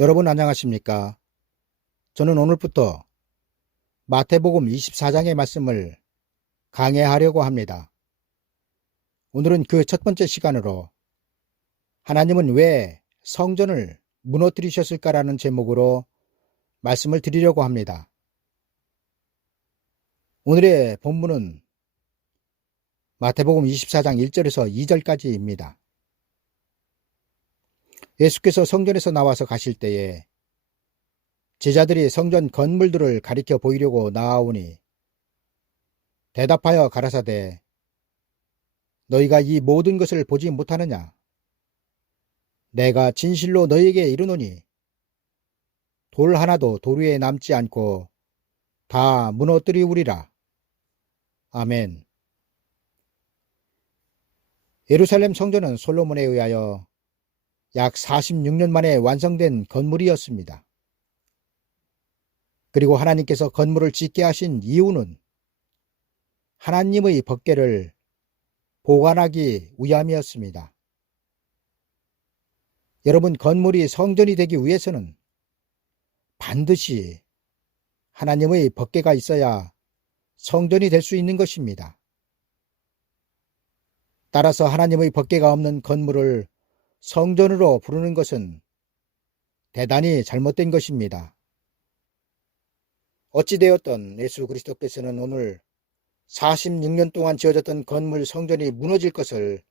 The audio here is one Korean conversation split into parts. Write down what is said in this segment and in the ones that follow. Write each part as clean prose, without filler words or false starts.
여러분 안녕하십니까? 저는 오늘부터 마태복음 24장의 말씀을 강해하려고 합니다. 오늘은 그 첫 번째 시간으로 하나님은 왜 성전을 무너뜨리셨을까라는 제목으로 말씀을 드리려고 합니다. 오늘의 본문은 마태복음 24장 1절에서 2절까지입니다. 예수께서 성전에서 나와서 가실 때에 제자들이 성전 건물들을 가리켜 보이려고 나아오니 대답하여 가라사대 너희가 이 모든 것을 보지 못하느냐? 내가 진실로 너희에게 이르노니 돌 하나도 돌 위에 남지 않고 다 무너뜨리우리라. 아멘. 예루살렘 성전은 솔로몬에 의하여 약 46년 만에 완성된 건물이었습니다. 그리고 하나님께서 건물을 짓게 하신 이유는 하나님의 법궤를 보관하기 위함이었습니다. 여러분, 건물이 성전이 되기 위해서는 반드시 하나님의 법궤가 있어야 성전이 될 수 있는 것입니다. 따라서 하나님의 법궤가 없는 건물을 성전으로 부르는 것은 대단히 잘못된 것입니다. 어찌되었던 예수 그리스도께서는 오늘 46년 동안 지어졌던 건물 성전이 무너질 것을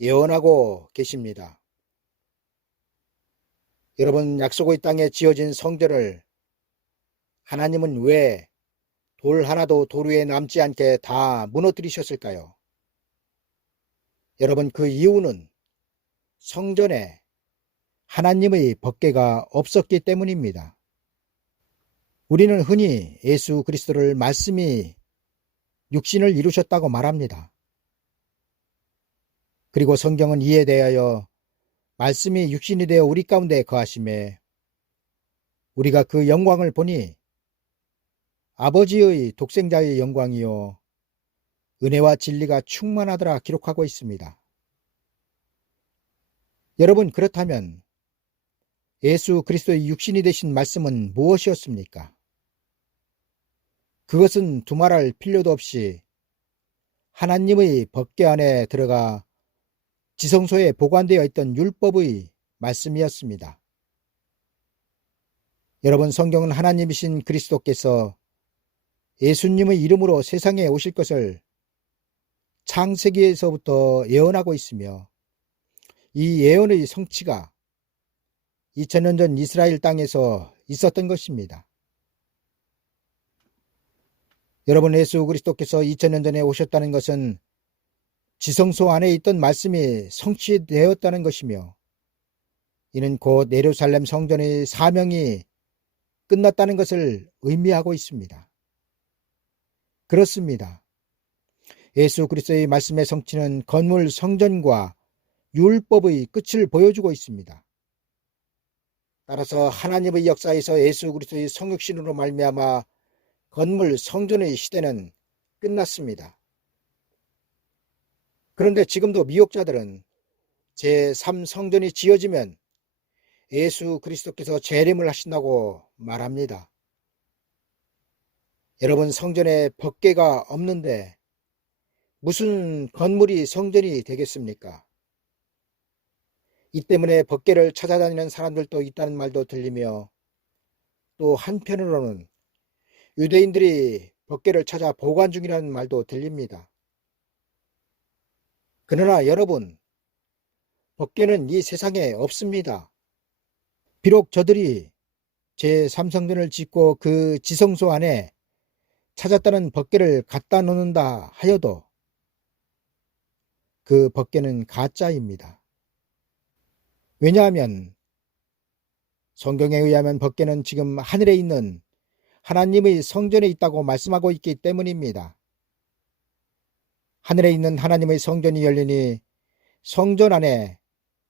예언하고 계십니다. 여러분, 약속의 땅에 지어진 성전을 하나님은 왜 돌 하나도 돌 위에 남지 않게 다 무너뜨리셨을까요? 여러분, 그 이유는 성전에 하나님의 법궤가 없었기 때문입니다. 우리는 흔히 예수 그리스도를 말씀이 육신을 이루셨다고 말합니다. 그리고 성경은 이에 대하여 말씀이 육신이 되어 우리 가운데 거하심에 우리가 그 영광을 보니 아버지의 독생자의 영광이요 은혜와 진리가 충만하더라 기록하고 있습니다. 여러분, 그렇다면 예수 그리스도의 육신이 되신 말씀은 무엇이었습니까? 그것은 두말할 필요도 없이 하나님의 법궤 안에 들어가 지성소에 보관되어 있던 율법의 말씀이었습니다. 여러분, 성경은 하나님이신 그리스도께서 예수님의 이름으로 세상에 오실 것을 창세기에서부터 예언하고 있으며 이 예언의 성취가 2000년 전 이스라엘 땅에서 있었던 것입니다. 여러분, 예수 그리스도께서 2000년 전에 오셨다는 것은 지성소 안에 있던 말씀이 성취되었다는 것이며 이는 곧 예루살렘 성전의 사명이 끝났다는 것을 의미하고 있습니다. 그렇습니다. 예수 그리스도의 말씀의 성취는 건물 성전과 율법의 끝을 보여주고 있습니다. 따라서 하나님의 역사에서 예수 그리스도의 성육신으로 말미암아 건물 성전의 시대는 끝났습니다. 그런데 지금도 미혹자들은 제3성전이 지어지면 예수 그리스도께서 재림을 하신다고 말합니다. 여러분, 성전에 법궤가 없는데 무슨 건물이 성전이 되겠습니까? 이 때문에 법궤를 찾아다니는 사람들도 있다는 말도 들리며 또 한편으로는 유대인들이 법궤를 찾아 보관 중이라는 말도 들립니다. 그러나 여러분, 법궤는 이 세상에 없습니다. 비록 저들이 제3성전을 짓고 그 지성소 안에 찾았다는 법궤를 갖다 놓는다 하여도 그 법궤는 가짜입니다. 왜냐하면 성경에 의하면 법궤는 지금 하늘에 있는 하나님의 성전에 있다고 말씀하고 있기 때문입니다. 하늘에 있는 하나님의 성전이 열리니 성전 안에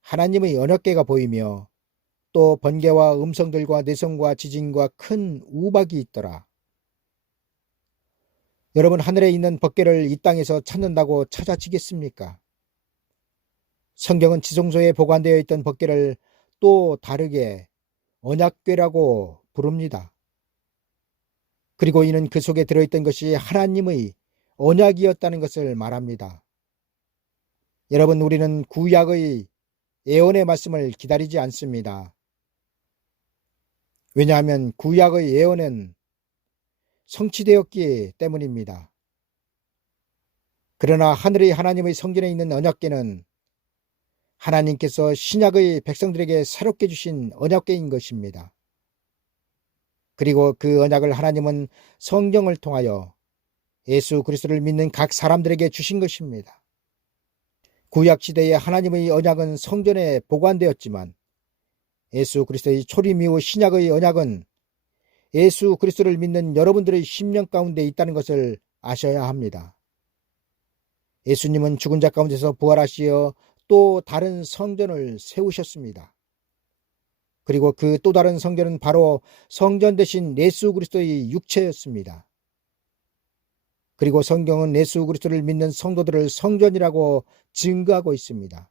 하나님의 언약궤가 보이며 또 번개와 음성들과 내성과 지진과 큰 우박이 있더라. 여러분, 하늘에 있는 법궤를 이 땅에서 찾는다고 찾아지겠습니까? 성경은 지성소에 보관되어 있던 법궤를 또 다르게 언약궤라고 부릅니다. 그리고 이는 그 속에 들어있던 것이 하나님의 언약이었다는 것을 말합니다. 여러분, 우리는 구약의 예언의 말씀을 기다리지 않습니다. 왜냐하면 구약의 예언은 성취되었기 때문입니다. 그러나 하늘의 하나님의 성전에 있는 언약궤는 하나님께서 신약의 백성들에게 새롭게 주신 언약궤인 것입니다. 그리고 그 언약을 하나님은 성경을 통하여 예수 그리스도를 믿는 각 사람들에게 주신 것입니다. 구약시대에 하나님의 언약은 성전에 보관되었지만 예수 그리스도의 초림 이후 신약의 언약은 예수 그리스도를 믿는 여러분들의 심령 가운데 있다는 것을 아셔야 합니다. 예수님은 죽은 자 가운데서 부활하시어 또 다른 성전을 세우셨습니다. 그리고 그 또 다른 성전은 바로 성전 대신 예수 그리스도의 육체였습니다. 그리고 성경은 예수 그리스도를 믿는 성도들을 성전이라고 증거하고 있습니다.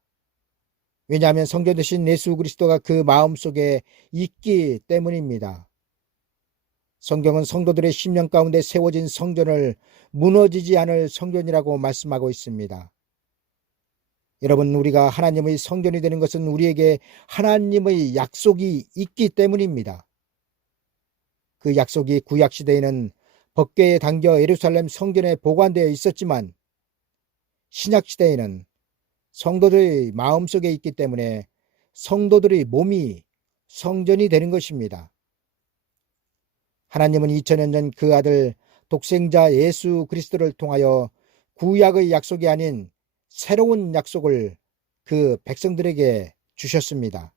왜냐하면 성전 대신 예수 그리스도가 그 마음속에 있기 때문입니다. 성경은 성도들의 심령 가운데 세워진 성전을 무너지지 않을 성전이라고 말씀하고 있습니다. 여러분, 우리가 하나님의 성전이 되는 것은 우리에게 하나님의 약속이 있기 때문입니다. 그 약속이 구약시대에는 법궤에 담겨 예루살렘 성전에 보관되어 있었지만 신약시대에는 성도들의 마음속에 있기 때문에 성도들의 몸이 성전이 되는 것입니다. 하나님은 2000년 전 그 아들 독생자 예수 그리스도를 통하여 구약의 약속이 아닌 새로운 약속을 그 백성들에게 주셨습니다.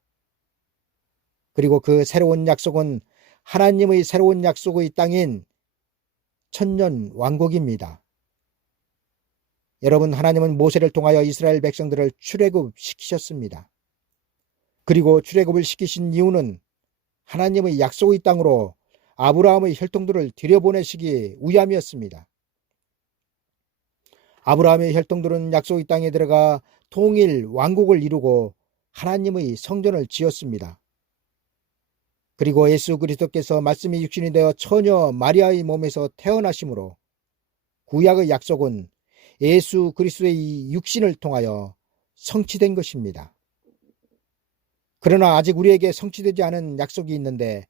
그리고 그 새로운 약속은 하나님의 새로운 약속의 땅인 천년 왕국입니다. 여러분, 하나님은 모세를 통하여 이스라엘 백성들을 출애굽시키셨습니다. 그리고 출애굽을 시키신 이유는 하나님의 약속의 땅으로 아브라함의 혈통들을 들여보내시기 위함이었습니다. 아브라함의 혈통들은 약속의 땅에 들어가 통일 왕국을 이루고 하나님의 성전을 지었습니다. 그리고 예수 그리스도께서 말씀이 육신이 되어 처녀 마리아의 몸에서 태어나심으로 구약의 약속은 예수 그리스도의 육신을 통하여 성취된 것입니다. 그러나 아직 우리에게 성취되지 않은 약속이 있는데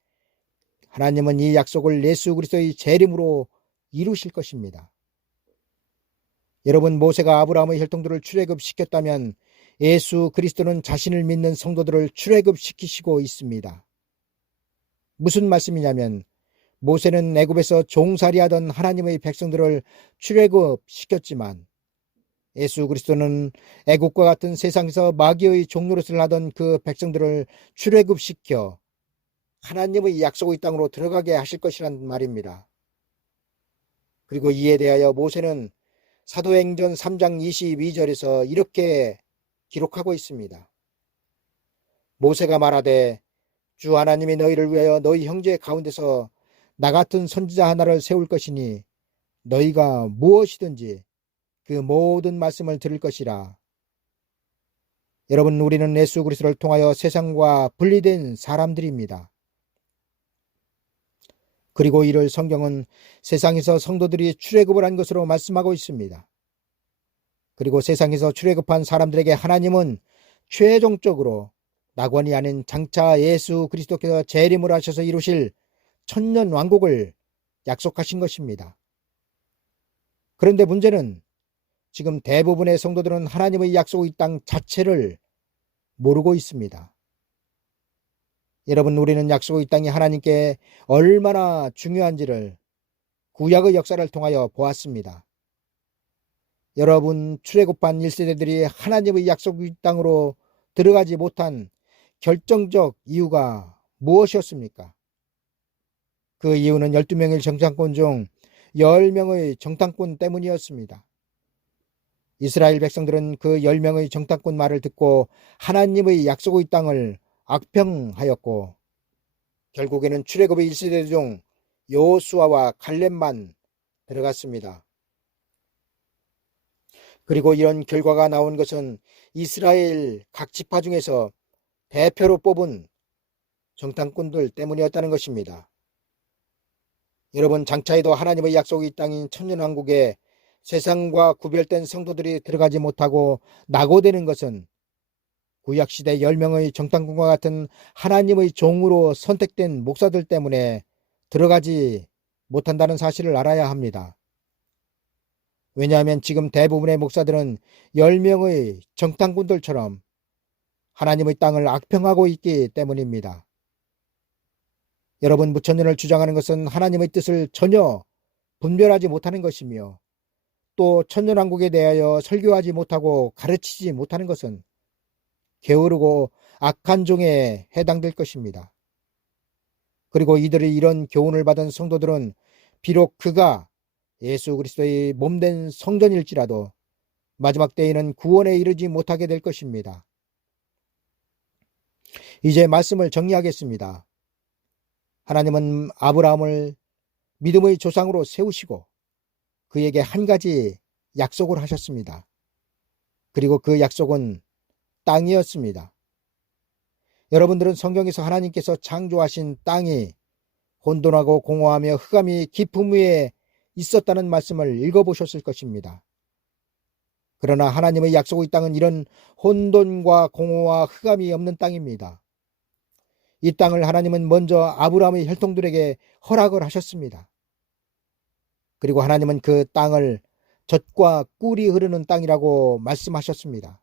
하나님은 이 약속을 예수 그리스도의 재림으로 이루실 것입니다. 여러분, 모세가 아브라함의 혈통들을 출애굽시켰다면 예수 그리스도는 자신을 믿는 성도들을 출애굽시키시고 있습니다. 무슨 말씀이냐면 모세는 애굽에서 종살이하던 하나님의 백성들을 출애굽시켰지만 예수 그리스도는 애굽과 같은 세상에서 마귀의 종노릇을 하던 그 백성들을 출애굽시켜 하나님의 약속의 땅으로 들어가게 하실 것이란 말입니다. 그리고 이에 대하여 모세는 사도행전 3장 22절에서 이렇게 기록하고 있습니다. 모세가 말하되 주 하나님이 너희를 위하여 너희 형제 가운데서 나 같은 선지자 하나를 세울 것이니 너희가 무엇이든지 그 모든 말씀을 들을 것이라. 여러분, 우리는 예수 그리스도를 통하여 세상과 분리된 사람들입니다. 그리고 이를 성경은 세상에서 성도들이 출애굽을 한 것으로 말씀하고 있습니다. 그리고 세상에서 출애굽한 사람들에게 하나님은 최종적으로 낙원이 아닌 장차 예수 그리스도께서 재림을 하셔서 이루실 천년 왕국을 약속하신 것입니다. 그런데 문제는 지금 대부분의 성도들은 하나님의 약속의 땅 자체를 모르고 있습니다. 여러분, 우리는 약속의 땅이 하나님께 얼마나 중요한지를 구약의 역사를 통하여 보았습니다. 여러분, 출애굽한 1세대들이 하나님의 약속의 땅으로 들어가지 못한 결정적 이유가 무엇이었습니까? 그 이유는 12명의 정탐꾼 중 10명의 정탐꾼 때문이었습니다. 이스라엘 백성들은 그 10명의 정탐꾼 말을 듣고 하나님의 약속의 땅을 악평하였고 결국에는 출애굽의 1세대 중 여호수아와 갈렙만 들어갔습니다. 그리고 이런 결과가 나온 것은 이스라엘 각 지파 중에서 대표로 뽑은 정탐꾼들 때문이었다는 것입니다. 여러분, 장차에도 하나님의 약속의 땅인 천년왕국에 세상과 구별된 성도들이 들어가지 못하고 낙오되는 것은 구약시대 10명의 정탐꾼과 같은 하나님의 종으로 선택된 목사들 때문에 들어가지 못한다는 사실을 알아야 합니다. 왜냐하면 지금 대부분의 목사들은 10명의 정탐꾼들처럼 하나님의 땅을 악평하고 있기 때문입니다. 여러분, 무천년을 주장하는 것은 하나님의 뜻을 전혀 분별하지 못하는 것이며, 또 천년왕국에 대하여 설교하지 못하고 가르치지 못하는 것은 게으르고 악한 종에 해당될 것입니다. 그리고 이들이 이런 교훈을 받은 성도들은 비록 그가 예수 그리스도의 몸된 성전일지라도 마지막 때에는 구원에 이르지 못하게 될 것입니다. 이제 말씀을 정리하겠습니다. 하나님은 아브라함을 믿음의 조상으로 세우시고 그에게 한 가지 약속을 하셨습니다. 그리고 그 약속은 땅이었습니다. 여러분들은 성경에서 하나님께서 창조하신 땅이 혼돈하고 공허하며 흑암이 깊음 위에 있었다는 말씀을 읽어보셨을 것입니다. 그러나 하나님의 약속의 땅은 이런 혼돈과 공허와 흑암이 없는 땅입니다. 이 땅을 하나님은 먼저 아브라함의 혈통들에게 허락을 하셨습니다. 그리고 하나님은 그 땅을 젖과 꿀이 흐르는 땅이라고 말씀하셨습니다.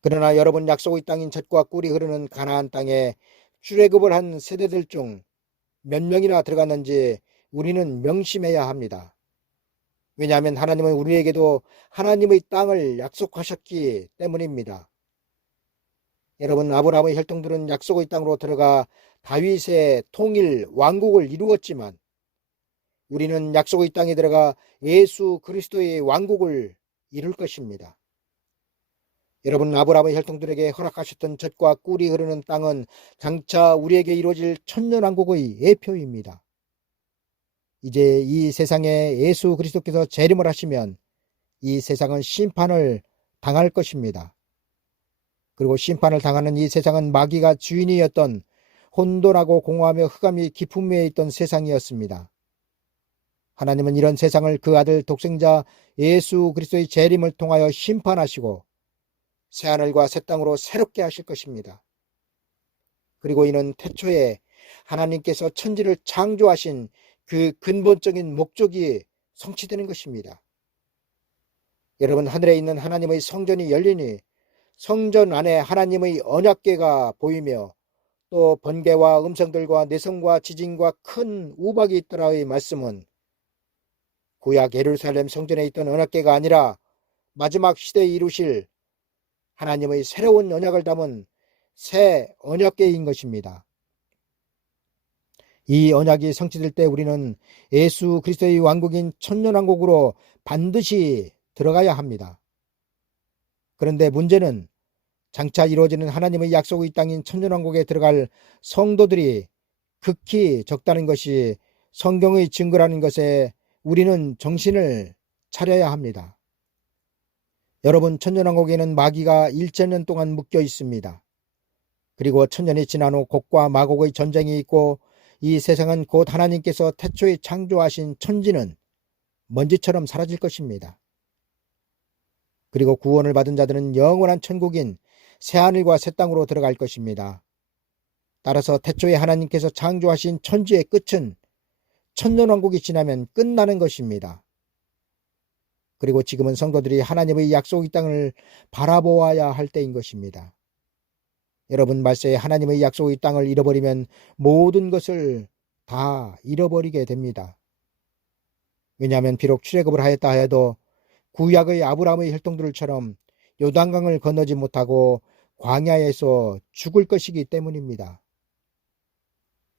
그러나 여러분, 약속의 땅인 젖과 꿀이 흐르는 가나안 땅에 출애굽을 한 세대들 중 몇 명이나 들어갔는지 우리는 명심해야 합니다. 왜냐하면 하나님은 우리에게도 하나님의 땅을 약속하셨기 때문입니다. 여러분, 아브라함의 혈통들은 약속의 땅으로 들어가 다윗의 통일 왕국을 이루었지만 우리는 약속의 땅에 들어가 예수 그리스도의 왕국을 이룰 것입니다. 여러분, 아브라함의 혈통들에게 허락하셨던 젖과 꿀이 흐르는 땅은 장차 우리에게 이루어질 천년왕국의 예표입니다. 이제 이 세상에 예수 그리스도께서 재림을 하시면 이 세상은 심판을 당할 것입니다. 그리고 심판을 당하는 이 세상은 마귀가 주인이었던 혼돈하고 공허하며 흑암이 깊은 위에 있던 세상이었습니다. 하나님은 이런 세상을 그 아들 독생자 예수 그리스도의 재림을 통하여 심판하시고 새하늘과 새 땅으로 새롭게 하실 것입니다. 그리고 이는 태초에 하나님께서 천지를 창조하신 그 근본적인 목적이 성취되는 것입니다. 여러분, 하늘에 있는 하나님의 성전이 열리니 성전 안에 하나님의 언약궤가 보이며 또 번개와 음성들과 내성과 지진과 큰 우박이 있더라의 말씀은 구약 예루살렘 성전에 있던 언약궤가 아니라 마지막 시대에 이루실 하나님의 새로운 언약을 담은 새 언약궤인 것입니다. 이 언약이 성취될 때 우리는 예수 그리스도의 왕국인 천년왕국으로 반드시 들어가야 합니다. 그런데 문제는 장차 이루어지는 하나님의 약속의 땅인 천년왕국에 들어갈 성도들이 극히 적다는 것이 성경의 증거라는 것에 우리는 정신을 차려야 합니다. 여러분, 천년왕국에는 마귀가 1000년 동안 묶여 있습니다. 그리고 1000년이 지난 후 곡과 마곡의 전쟁이 있고 이 세상은 곧 하나님께서 태초에 창조하신 천지는 먼지처럼 사라질 것입니다. 그리고 구원을 받은 자들은 영원한 천국인 새하늘과 새 땅으로 들어갈 것입니다. 따라서 태초에 하나님께서 창조하신 천지의 끝은 천년왕국이 지나면 끝나는 것입니다. 그리고 지금은 성도들이 하나님의 약속의 땅을 바라보아야 할 때인 것입니다. 여러분, 말세에 하나님의 약속의 땅을 잃어버리면 모든 것을 다 잃어버리게 됩니다. 왜냐하면 비록 출애굽을 하였다 하여도 구약의 아브라함의 혈통들처럼 요단강을 건너지 못하고 광야에서 죽을 것이기 때문입니다.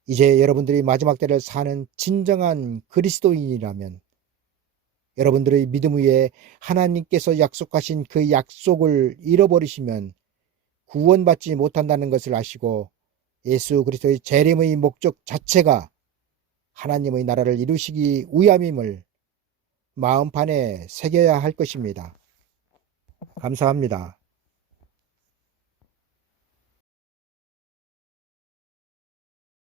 이제 여러분들이 마지막 때를 사는 진정한 그리스도인이라면 여러분들의 믿음 위에 하나님께서 약속하신 그 약속을 잃어버리시면 구원받지 못한다는 것을 아시고 예수 그리스도의 재림의 목적 자체가 하나님의 나라를 이루시기 위함임을 마음판에 새겨야 할 것입니다. 감사합니다.